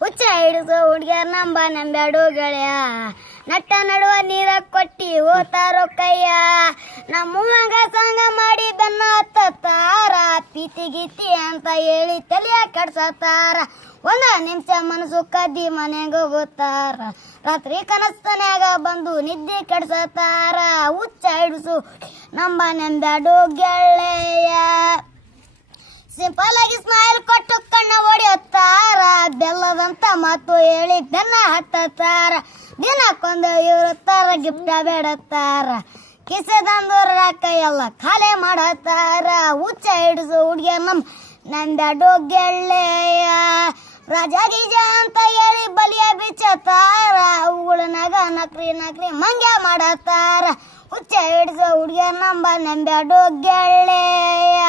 ಹುಚ್ಚ ಹಿಡಿಸು ಹುಡುಗಿಯರ್ ನಂಬ ನಂಬ್ಯಾಡು ಗೆಳೆಯ ನಟ್ಟ ನಡುವ ನೀರ ಕೊಟ್ಟಿ ಓತಾರೋ ಕೈಯ ನಮ್ಮವ್ವಂಗ ಸಂಗ ಮಾಡಿ ಬೆನ್ನ ಹತ್ತಾರ ಪೀತಿ ಗೀತಿ ಅಂತ ಹೇಳಿ ತಲೆಯ ಕೆಡ್ಸತ್ತಾರ ಒಂದ ನಿಮಿಷ ಮನಸ್ಸು ಕದ್ದಿ ಮನೆಗೆ ಹೋಗುತ್ತಾರ ರಾತ್ರಿ ಕನಸ್ತನ್ಯಾಗ ಬಂದು ನಿದ್ದೆ ಕೆಡ್ಸತ್ತಾರ ಹುಚ್ಚ ಹಿಡಿಸು ನಂಬ ನಂಬ್ಯಾಡು ಗೆಳೆಯ ಸಿಂಪಲ್ ಆಗಿ ಸ್ಮೈಲ್ ಕೊಟ್ಟು ಕಣ್ಣ ಹೊಡೆಯುತ್ತಾರ ಬೆಲ್ಲದಂತ ಮಾತು ಹೇಳಿ ಬೆನ್ನ ಹತ್ತಾರ ದಿನಕ್ಕೊಂದು ಇರುತ್ತಾರ ಗಿಫ್ಟ ಬೇಡತ್ತಾರ ಕಿಸೆದಂದು ರೊಕ್ಕ ಎಲ್ಲ ಖಾಲಿ ಮಾಡತ್ತಾರ ಹುಚ್ಚ ಹಿಡಿಸು ಹುಡುಗಿಯ ನಂಬ್ಯಾಡು ಗೆಳೆಯ ರಾಜ ಗೀಜ ಅಂತ ಹೇಳಿ ಬಲಿಯ ಬಿಚ್ಚತ್ತಾರ ಅವುಗಳನ್ನಾಗ ನಕ್ರಿ ಮಂಗ್ಯ ಮಾಡತ್ತಾರ ಹುಚ್ಚ ಹಿಡಿಸು ಹುಡುಗಿಯ ನಂಬ್ಯಾಡು ಗೆಳೆಯ